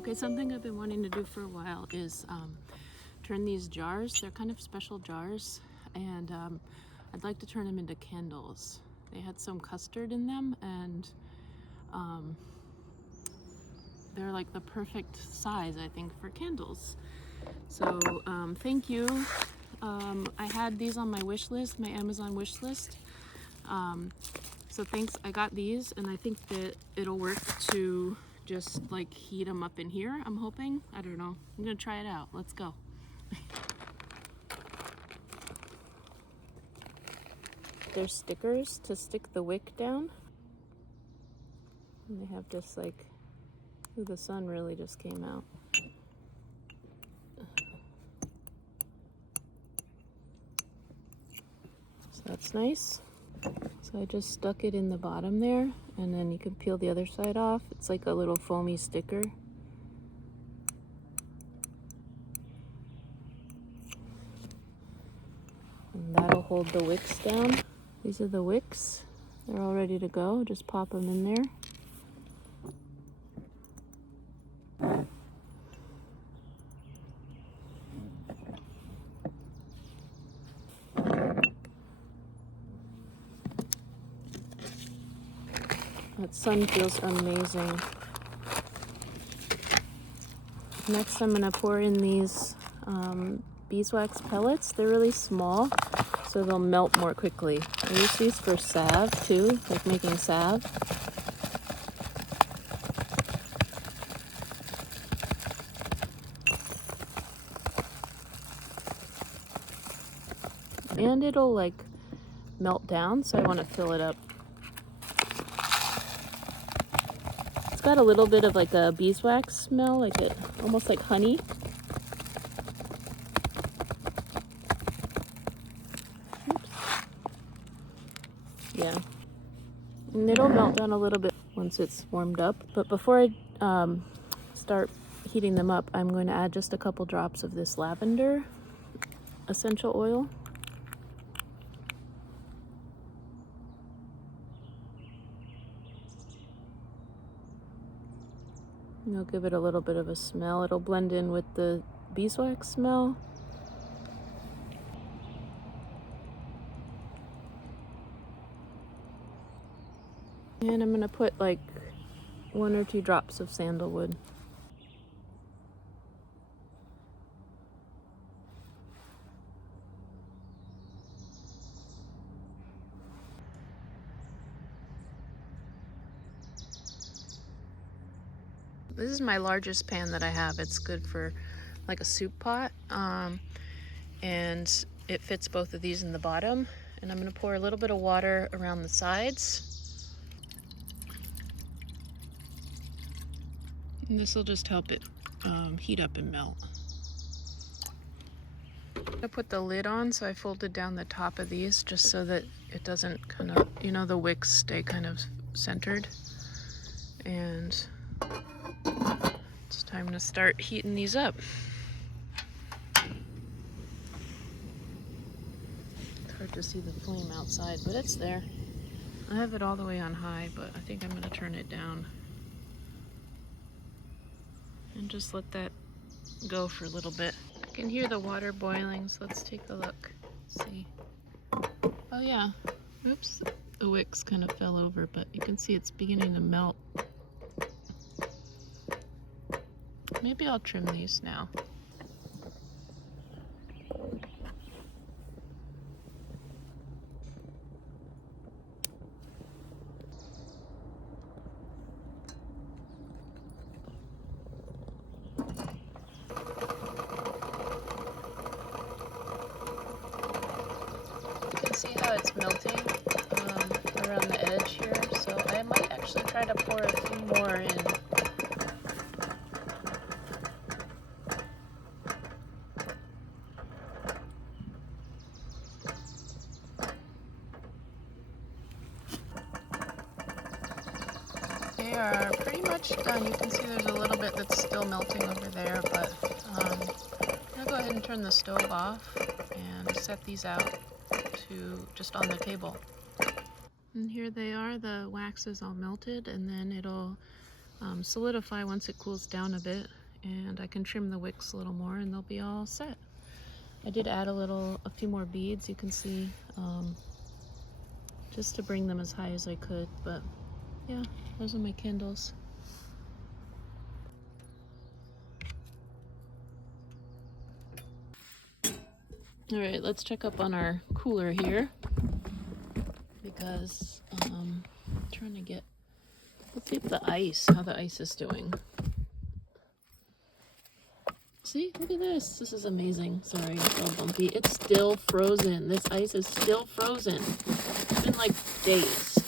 Okay, something I've been wanting to do for a while is turn these jars. They're kind of special jars, and I'd like to turn them into candles. They had some custard in them, and they're like the perfect size, I think, for candles. So thank you. I had these on my wish list, my Amazon wish list. So thanks, I got these, and I think that it'll work to just like heat them up in here, I'm hoping. I don't know. I'm gonna try it out. Let's go. There's stickers to stick the wick down. And they have just like, ooh, the sun really just came out. So that's nice. So I just stuck it in the bottom there, and then you can peel the other side off. It's like a little foamy sticker. And that'll hold the wicks down. These are the wicks. They're all ready to go. Just pop them in there. That sun feels amazing. Next, I'm gonna pour in these beeswax pellets. They're really small, so they'll melt more quickly. I use these for salve too, like making salve. And it'll like melt down, so I want to fill it up. It's got a little bit of like a beeswax smell, like it almost like honey. Oops. Yeah, and it'll melt down a little bit once it's warmed up. But before I start heating them up, I'm going to add just a couple drops of this lavender essential oil. And it'll give it a little bit of a smell. It'll blend in with the beeswax smell. And I'm gonna put like 1 or 2 drops of sandalwood. This is my largest pan that I have. It's good for like a soup pot, and it fits both of these in the bottom. And I'm gonna pour a little bit of water around the sides. And this will just help it heat up and melt. I put the lid on, so I folded down the top of these just so that it doesn't kind of, you know, the wicks stay kind of centered. And it's time to start heating these up. It's hard to see the flame outside, but it's there. I have it all the way on high, but I think I'm going to turn it down. And just let that go for a little bit. I can hear the water boiling, so let's take a look. See. Oh yeah. Oops. The wicks kind of fell over, but you can see it's beginning to melt. Maybe I'll trim these now. You can see how it's melting around the edge here, so I might actually try to pour a few more in. They are pretty much done. You can see there's a little bit that's still melting over there, but I'm gonna go ahead and turn the stove off and set these out to just on the table. And here they are, the wax is all melted, and then it'll solidify once it cools down a bit, and I can trim the wicks a little more and they'll be all set. I did add a few more beads, you can see, just to bring them as high as I could, but yeah, those are my candles. All right, let's check up on our cooler here, because I'm trying to get, let's see if the ice, how the ice is doing. See, look at this. This is amazing. Sorry, it's all bumpy. It's still frozen. This ice is still frozen. It's been like days.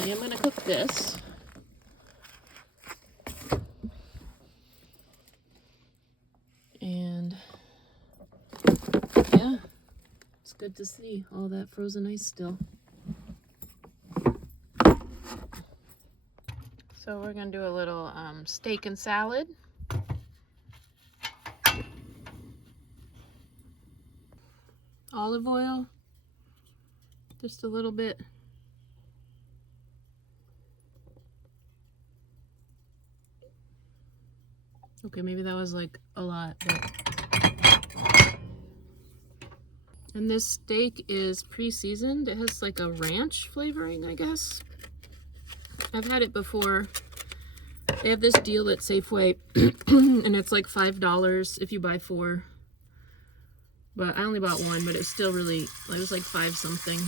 I am gonna cook this. And yeah, it's good to see all that frozen ice still. So we're gonna do a little steak and salad. Olive oil, just a little bit. Okay, maybe that was like a lot, but... And this steak is pre-seasoned. It has like a ranch flavoring, I guess. I've had it before. They have this deal at Safeway, and it's like $5 if you buy 4. But I only bought 1, but it's still really, it was like 5 something.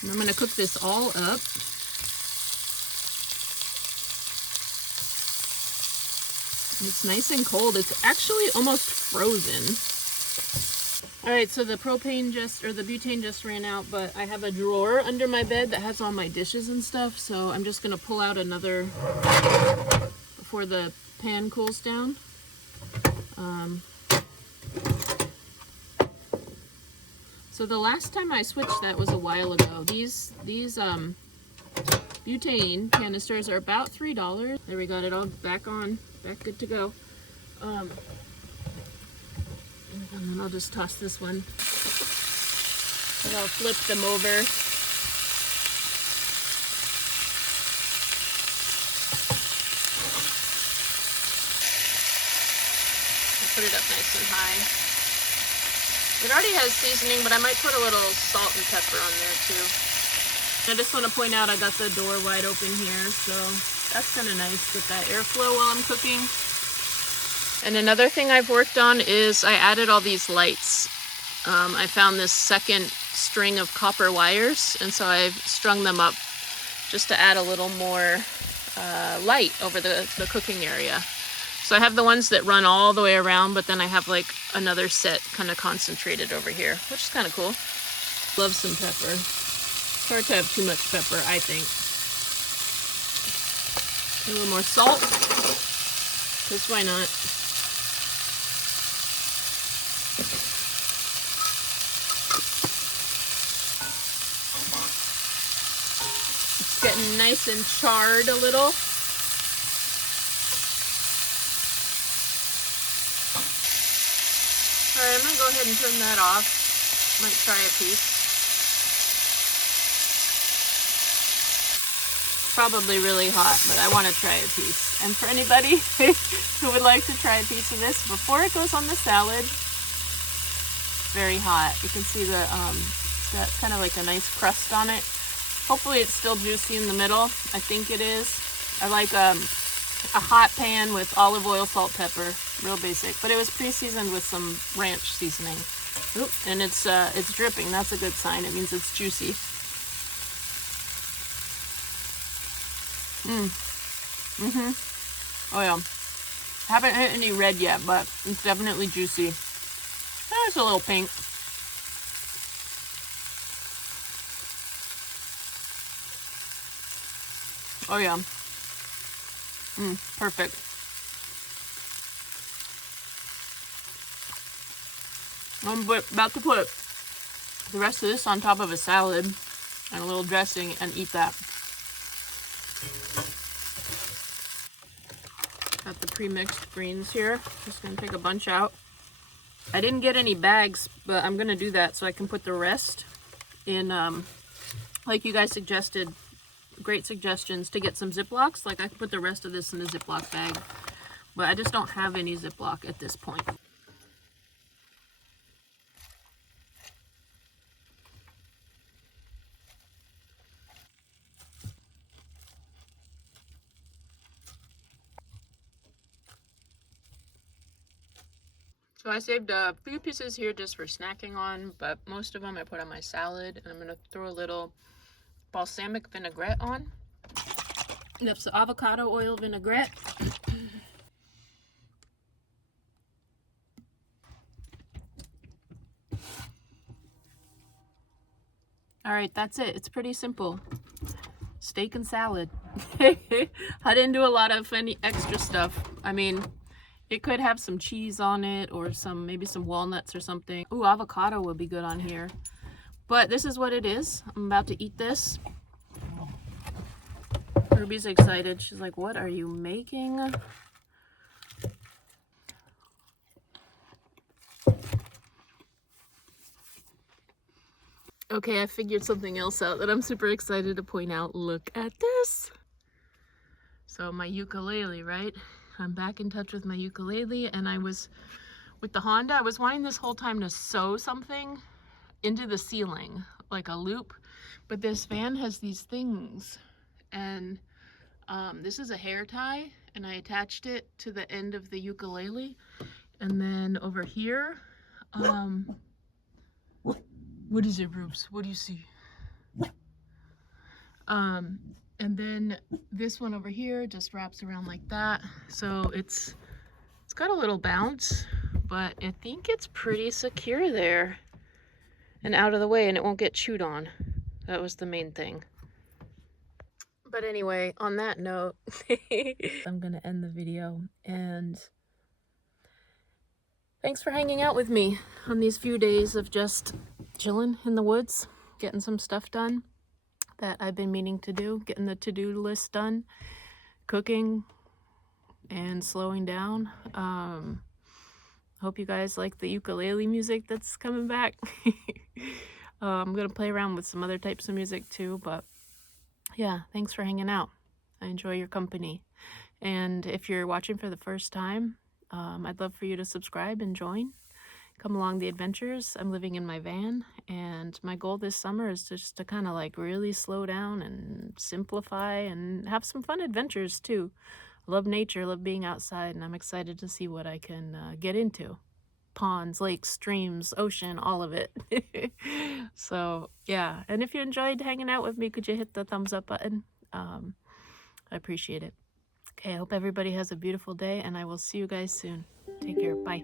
And I'm gonna cook this all up. It's nice and cold. It's actually almost frozen. All right, so the propane the butane just ran out, but I have a drawer under my bed that has all my dishes and stuff. So I'm just gonna pull out another before the pan cools down. So the last time I switched that was a while ago. These butane canisters are about $3. There, we got it all back good to go. And then I'll just toss this one. And I'll flip them over. I'll put it up nice and high. It already has seasoning, but I might put a little salt and pepper on there too. I just want to point out I got the door wide open here, so that's kind of nice with that airflow while I'm cooking. And another thing I've worked on is I added all these lights. I found this second string of copper wires, and so I've strung them up just to add a little more light over the cooking area. So I have the ones that run all the way around, but then I have like another set kind of concentrated over here, which is kind of cool. Love some pepper. It's hard to have too much pepper, I think. A little more salt, because why not? It's getting nice and charred a little. Alright, I'm gonna go ahead and turn that off. Might try a piece. Probably really hot, but I want to try a piece. And for anybody who would like to try a piece of this before it goes on the salad, very hot. You can see it's got kind of like a nice crust on it. Hopefully it's still juicy in the middle. I think it is. I like a hot pan with olive oil, salt, pepper, real basic. But it was pre-seasoned with some ranch seasoning. Oop, and it's dripping. That's a good sign. It means it's juicy. Oh yeah. Haven't hit any red yet, but it's definitely juicy. There's a little pink. Oh yeah. Perfect. I'm about to put the rest of this on top of a salad and a little dressing and eat that. Got the pre-mixed greens here. Just gonna take a bunch out. I didn't get any bags, but I'm gonna do that so I can put the rest in, like you guys suggested, great suggestions to get some Ziplocs. Like I could put the rest of this in a Ziploc bag, but I just don't have any Ziploc at this point. So I saved a few pieces here just for snacking on, but most of them I put on my salad, and I'm gonna throw a little balsamic vinaigrette on. That's the avocado oil vinaigrette. All right, that's it. It's pretty simple. Steak and salad. I didn't do a lot of any extra stuff. I mean, it could have some cheese on it or maybe some walnuts or something. Ooh, avocado would be good on here. But this is what it is. I'm about to eat this. Ruby's excited. She's like, what are you making? Okay, I figured something else out that I'm super excited to point out. Look at this. So my ukulele, right? I'm back in touch with my ukulele, and I was with the Honda. I was wanting this whole time to sew something into the ceiling, like a loop, but this van has these things, and this is a hair tie, and I attached it to the end of the ukulele, and then over here, what is it, Rubes? What do you see? And then this one over here just wraps around like that. So it's got a little bounce, but I think it's pretty secure there and out of the way, and it won't get chewed on. That was the main thing. But anyway, on that note, I'm gonna end the video, and thanks for hanging out with me on these few days of just chilling in the woods, getting some stuff done that I've been meaning to do, getting the to-do list done, cooking, and slowing down. Hope you guys like the ukulele music that's coming back. I'm gonna play around with some other types of music too, but yeah, thanks for hanging out. I enjoy your company. And if you're watching for the first time, I'd love for you to subscribe and join. Come along the adventures. I'm living in my van, and my goal this summer is just to kind of like really slow down and simplify and have some fun adventures too. I love nature, love being outside, and I'm excited to see what I can get into. Ponds, lakes, streams, ocean, all of it. So yeah, and if you enjoyed hanging out with me, could you hit the thumbs up button? I appreciate it. Okay, I hope everybody has a beautiful day, and I will see you guys soon. Take care. Bye.